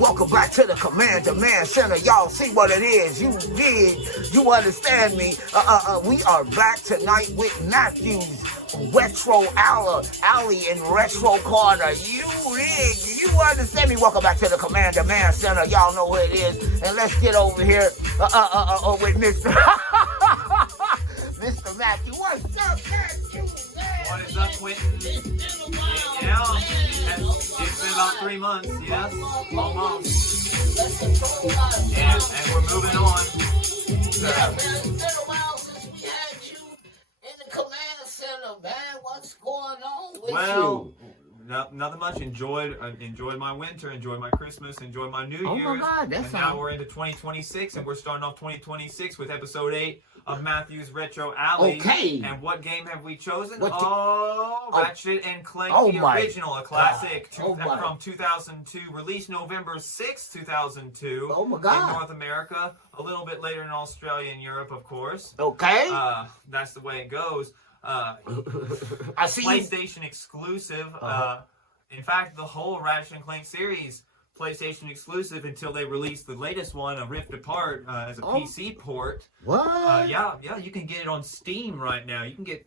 Welcome back to the Command Demand Center. Y'all see what it is. You dig. You understand me. We are back tonight with Matthew's Retro Alley in Retro Corner. You dig. You understand me. Welcome back to the Command Demand Center. Y'all know what it is. And let's get over here with Mr. Mr. Matthew. What's up, Matthew? What is up, Quentin? Yeah, it's been about 3 months, yes, almost. And we're moving on. Yeah, man, it's been a while since we had you in the command center, man. What's going on with you? Nothing much. Enjoyed my winter, enjoyed my Christmas, enjoyed my New Year's. Oh my God, that's and now we're into 2026, and we're starting off 2026 with episode 8 of Matthew's Retro Alley. Okay. And what game have we chosen? What's Ratchet and Clank, the original, a classic from 2002, released November 6, 2002. Oh my God. In North America, a little bit later in Australia and Europe, of course. Okay. That's the way it goes. I see. PlayStation exclusive. In fact, the whole Ratchet and Clank series, PlayStation exclusive until they released the latest one, a Rift Apart, as a PC port. What? Yeah, you can get it on Steam right now. You can get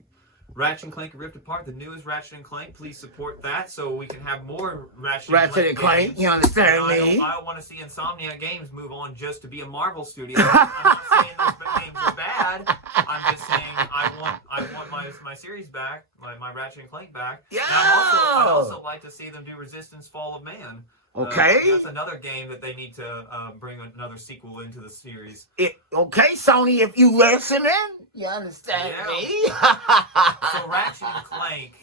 Ratchet and Clank Rift Apart, the newest Ratchet and Clank. Please support that so we can have more Ratchet and Clank games. You understand me? I don't want to see Insomniac Games move on just to be a Marvel studio. I'm not saying those games are bad. I'm just saying I want my series back, my Ratchet and Clank back. Yeah. I'd also like to see them do Resistance: Fall of Man. Okay. That's another game that they need to bring another sequel into the series. Okay, Sony, if you listening, you understand me. So Ratchet and Clank,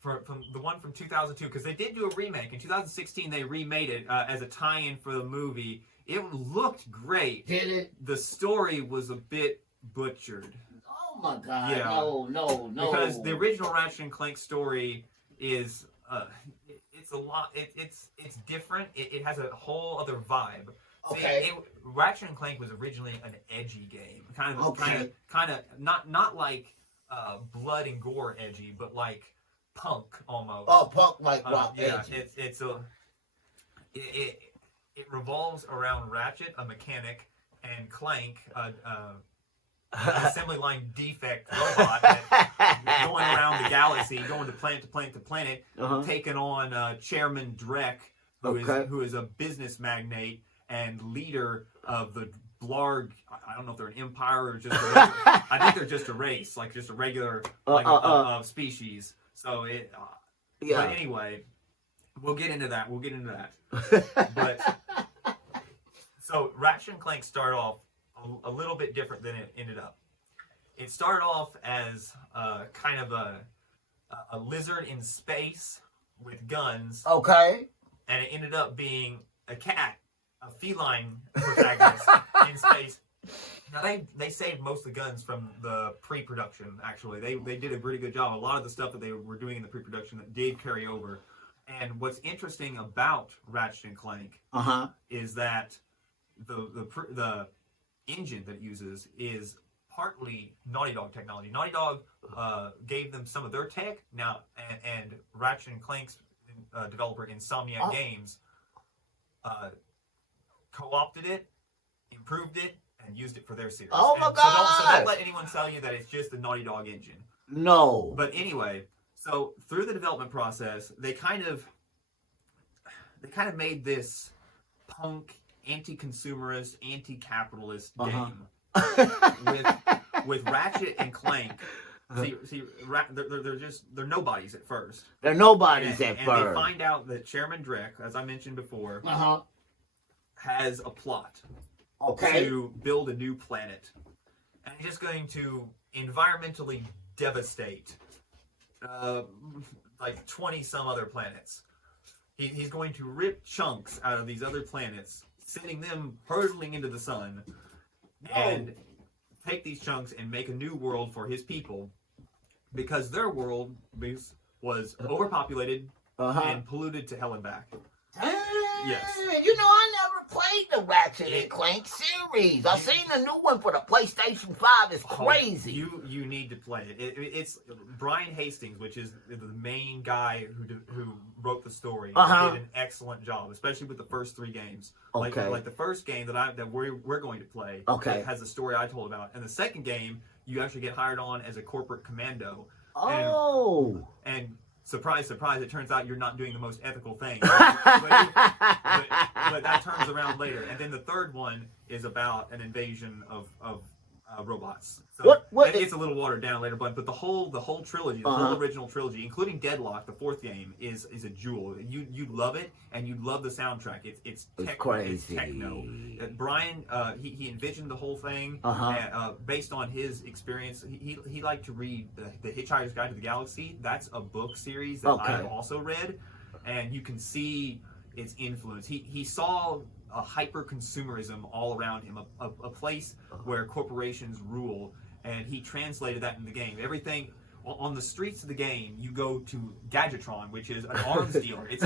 from the one from 2002, because they did do a remake. In 2016, they remade it as a tie-in for the movie. It looked great. Did it? The story was a bit butchered. Oh my God! Yeah. No. Because the original Ratchet and Clank story is it's a lot. It's different. It has a whole other vibe. Okay. Ratchet and Clank was originally an edgy game, kind of not like blood and gore edgy, but like punk almost. Oh, punk like rock edgy. Yeah, it revolves around Ratchet, a mechanic, and Clank, an assembly line defect robot going around the galaxy, going to planet to planet to planet, taking on Chairman Drek, who is a business magnate and leader of the Blarg. I don't know if they're an empire or just I think they're just a race, like just a regular species. So but anyway, we'll get into that. But so Ratchet and Clank start off a little bit different than it ended up. It started off as kind of a lizard in space with guns. Okay. And it ended up being a cat, a feline protagonist in space. Now they saved most of the guns from the pre-production. Actually, they did a pretty good job. A lot of the stuff that they were doing in the pre-production that did carry over. And what's interesting about Ratchet and Clank is that the engine that it uses is partly Naughty Dog technology. Naughty Dog gave them some of their tech now, and Ratchet and Clank's developer Insomniac Games co-opted it, improved it, and used it for their series. Oh my God! So don't let anyone tell you that it's just the Naughty Dog engine. No. But anyway, so through the development process, they kind of made this punk, anti-consumerist, anti-capitalist game with Ratchet and Clank. They're nobodies at first. They're nobodies at first. And they find out that Chairman Drek, as I mentioned before, has a plot to build a new planet, and he's just going to environmentally devastate like 20 some other planets. He's going to rip chunks out of these other planets, sending them hurtling into the sun, and take these chunks and make a new world for his people, because their world was overpopulated and polluted to hell and back. Yes. You know, I never played the Ratchet and Clank series. I seen the new one for the PlayStation 5. It's crazy. You need to play it. It's Brian Hastings, which is the main guy who wrote the story. Did an excellent job, especially with the first 3 games. Okay. Like the first game that we're going to play. Okay. Has the story I told about, and the second game you actually get hired on as a corporate commando. Oh. And surprise, surprise, it turns out you're not doing the most ethical thing. But that turns around later. And then the third one is about an invasion of robots. So it gets a little watered down later, but the whole trilogy, the whole original trilogy, including Deadlock, the 4th game, is a jewel. You love it, and you love the soundtrack. It's crazy. It's techno. Brian, he envisioned the whole thing based on his experience. He liked to read the Hitchhiker's Guide to the Galaxy. That's a book series that I've also read, and you can see its influence. He saw a hyper-consumerism all around him, a place where corporations rule, and he translated that in the game. Everything on the streets of the game, you go to Gadgetron, which is an arms dealer. It's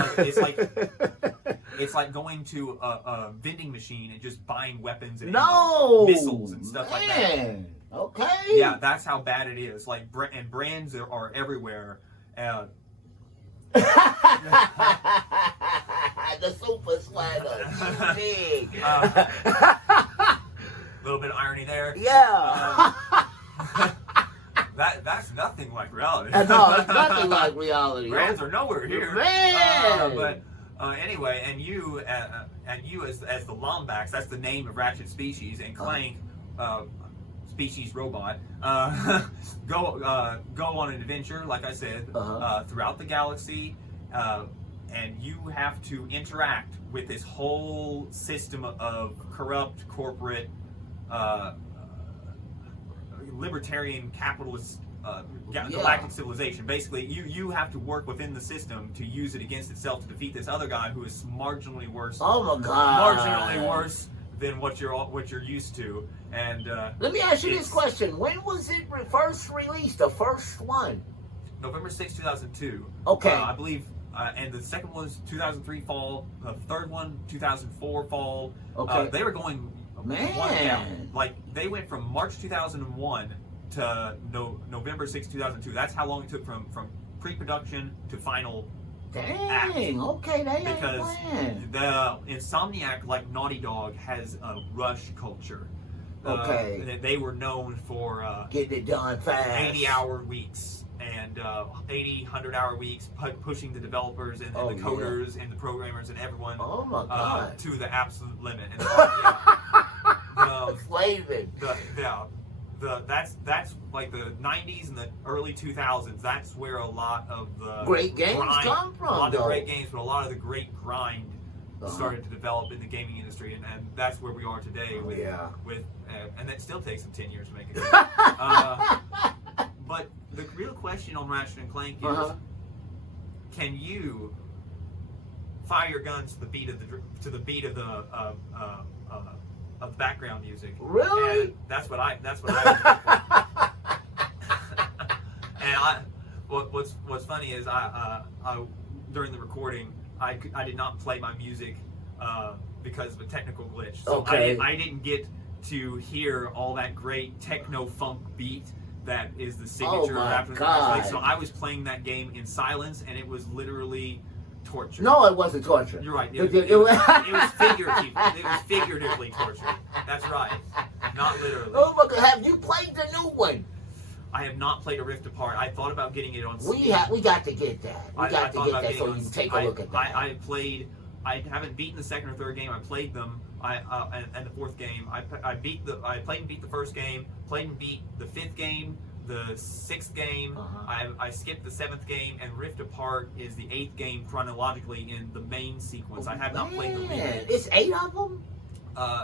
like going to a vending machine and just buying weapons and missiles and stuff like that. Okay. Yeah, that's how bad it is. Like, and brands are everywhere. The super sweater. Little bit of irony there. Yeah. That's nothing like reality. No, it's nothing like reality. Brands are nowhere here. Man. But anyway, and you as the Lombax, that's the name of Ratchet species, and Clank, species robot, go on an adventure, like I said, throughout the galaxy. And you have to interact with this whole system of corrupt corporate, libertarian capitalist galactic civilization. Basically, you have to work within the system to use it against itself to defeat this other guy who is marginally worse. Oh my God! Marginally worse than what you're used to. And let me ask you this question: when was it first released? The first one? November 6, 2002. Okay. I believe. And the second one was 2003 fall. The third one, 2004 fall. Okay. They were going like they went from March 2001 to November 6, 2002. That's how long it took from pre-production to final. Dang. Okay, they ain't because playing. The Insomniac, like Naughty Dog, has a rush culture. Okay. They were known for getting it done fast. 80-hour weeks. And 80, 100-hour weeks, pushing the developers and the coders and the programmers and everyone to the absolute limit. And Slaving. That's like the 90s and the early 2000s. That's where a lot of the great games come from. A lot of the great games, but a lot of the great grind started to develop in the gaming industry, and that's where we are today. And that still takes them 10 years to make it. But the real question on Ratchet and Clank is, can you fire your guns to the beat of the background music? Really? And that's what I And what's funny is I during the recording I did not play my music because of a technical glitch. So I didn't get to hear all that great techno funk beat that is the signature of Ratchet and Clank. So I was playing that game in silence, and it was literally torture. No, it wasn't torture. You're right. It was figuratively. It was figuratively torture. That's right. Not literally. Oh my God! Have you played the new one? I have not played A Rift Apart. I thought about getting it on Steam. We got to get that. We got to get that so you can take a look at that. I haven't beaten the second or third game. I played them. And the fourth game. I played and beat the first game. Played and beat the fifth game. The sixth game. I skipped the seventh game. And Rift Apart is the eighth game chronologically in the main sequence. I have not played the remake. It's 8 of them.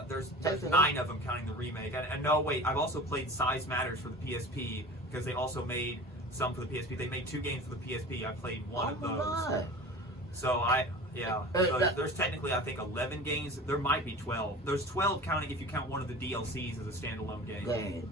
There's 9 of them counting the remake. And no, wait. I've also played Size Matters for the PSP because they also made some for the PSP. They made 2 games for the PSP. I played one of those. God. So So there's technically, I think, 11 games. There might be 12. There's 12 counting if you count one of the DLCs as a standalone game.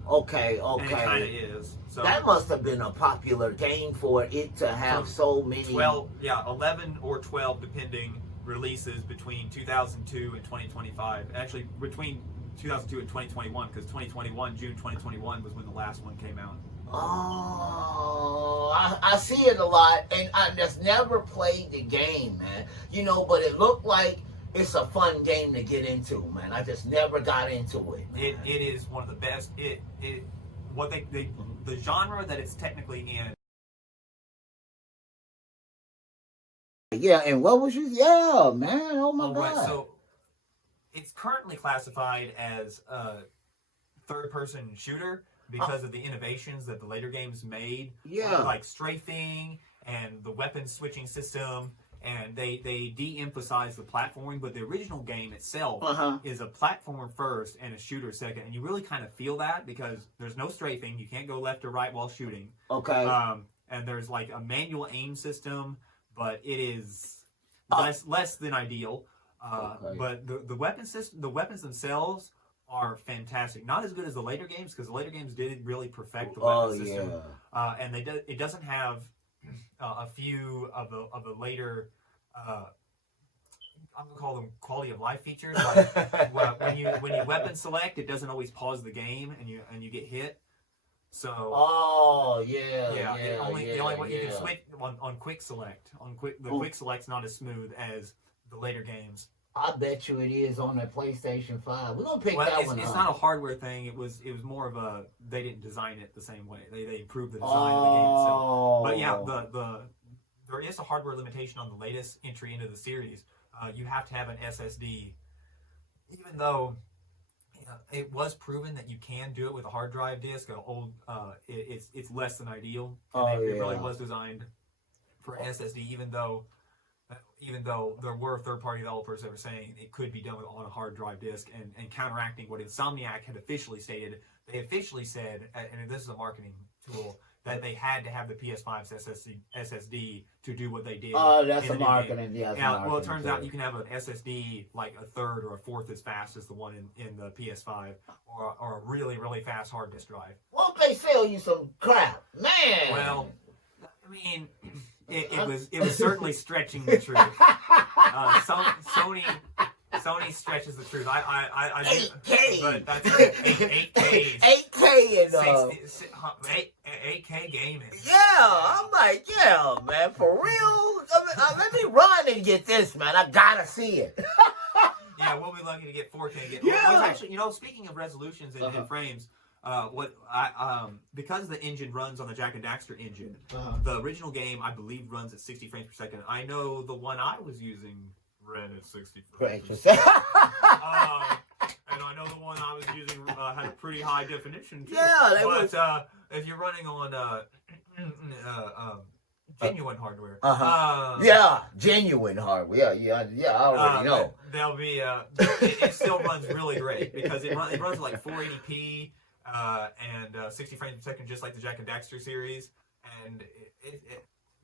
Okay. And it kind of is. So that must have been a popular game for it to have so many. 11 or 12, depending releases between 2002 and 2025. Actually, between 2002 and 2021, because June 2021 was when the last one came out. Oh, I see it a lot, and I just never played the game, man. You know, but it looked like it's a fun game to get into, man. I just never got into it. It is one of the best. What the genre that it's technically in. Yeah, and what was you? Yeah, man. Oh my God. Right, so it's currently classified as a third-person shooter because of the innovations that the later games made. Yeah. Like strafing and the weapon switching system, and they de-emphasize the platforming, but the original game itself is a platformer first and a shooter second, and you really kind of feel that because there's no strafing. You can't go left or right while shooting. Okay. And there's like a manual aim system, but it is less than ideal. Okay. But the weapon system, the weapons themselves are fantastic. Not as good as the later games, because the later games did really perfect the weapon system. Yeah. And it doesn't have a few of the later I'm gonna call them quality of life features. Like when you weapon select, it doesn't always pause the game and you get hit. So the only way you can switch on quick select. Quick select's not as smooth as the later games. I bet you it is on the PlayStation 5. We're gonna pick that one up. It's not a hardware thing. It was more of a, they didn't design it the same way. They improved the design of the game itself. But yeah, there is a hardware limitation on the latest entry into the series. You have to have an SSD, even though it was proven that you can do it with a hard drive disk. It's less than ideal. And it really was designed for SSD, even though there were third-party developers that were saying it could be done on a hard drive disk, and counteracting what Insomniac had officially stated. They officially said, and this is a marketing tool, that they had to have the PS5's SSD to do what they did. Oh, that's a marketing. Yeah, well, it turns out you can have an SSD like a third or a fourth as fast as the one in the PS5, or a really, really fast hard disk drive. Won't they sell you some crap, man? Well, I mean, it was certainly stretching the truth. Sony stretches the truth. I 8K, but that's 8K. 8K and 8K gaming. Yeah, I'm like, yeah, man, for real. Let me run and get this, man. I gotta see it. Yeah, we'll be lucky to get 4K. Yeah. Well, actually, speaking of resolutions and frames. Because the engine runs on the Jak and Daxter engine, the original game I believe runs at 60 frames per second. I know the one I was using ran at 60 frames per second. And I know the one I was using had a pretty high definition too. Yeah, but if you're running on genuine hardware, genuine hardware. Yeah, I already know. There'll be it still runs really great because it runs like 480p. And 60 frames per second, just like the Jak and Daxter series, and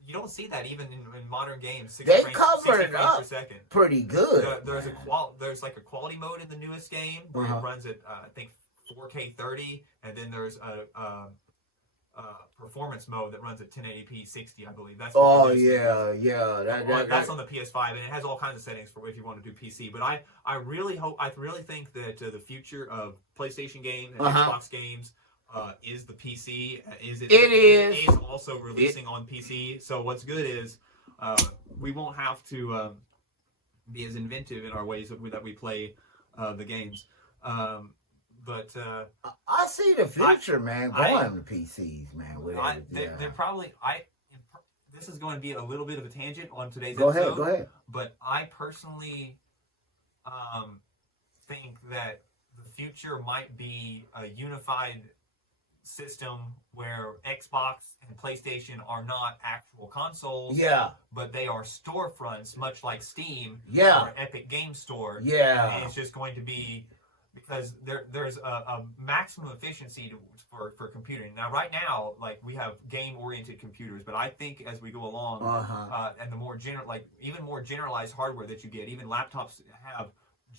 you don't see that even in modern games. 60 frames per second. Pretty good. There's like a quality mode in the newest game where it runs at I think 4K 30, and then there's a performance mode that runs at 1080p 60, I believe. That's that's on the PS5, and it has all kinds of settings for if you want to do PC. But I really think that the future of PlayStation games and Xbox games is the PC. It is also releasing on PC. So what's good is we won't have to be as inventive in our ways that we play the games. But I see the future, man, going to PCs, man. They're probably. This is going to be a little bit of a tangent on today's episode. Go ahead. But I personally think that the future might be a unified system where Xbox and PlayStation are not actual consoles. Yeah. But they are storefronts, much like Steam. Yeah. Or Epic Game Store. Yeah. And it's just going to be. Because there's a maximum efficiency for computing. Now, right now, like we have game-oriented computers, but I think as we go along, and the more even more generalized hardware that you get, even laptops have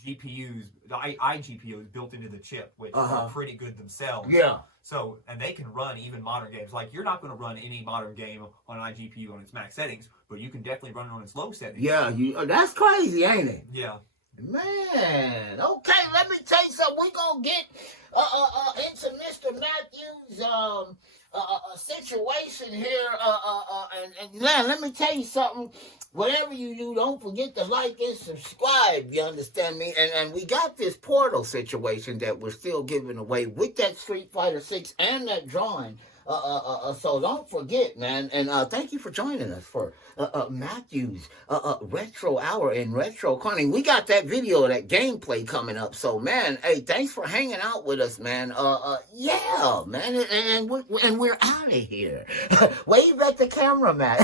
GPUs, the iGPUs built into the chip, which are pretty good themselves. Yeah. So, and they can run even modern games. Like, you're not going to run any modern game on an iGPU on its max settings, but you can definitely run it on its low settings. Yeah, that's crazy, ain't it? Yeah. Man, okay, let me tell you something. We're going to get into Mr. Matthews' situation here. And man, let me tell you something. Whatever you do, don't forget to like and subscribe, you understand me? And we got this portal situation that we're still giving away with that Street Fighter 6 and that drawing. So don't forget, man. And thank you for joining us for Matthew's Retro Hour in Retro Cunning. We got that video, that gameplay coming up. So, man, hey, thanks for hanging out with us, man. Yeah, man. And we're out of here. Wave at the camera, man.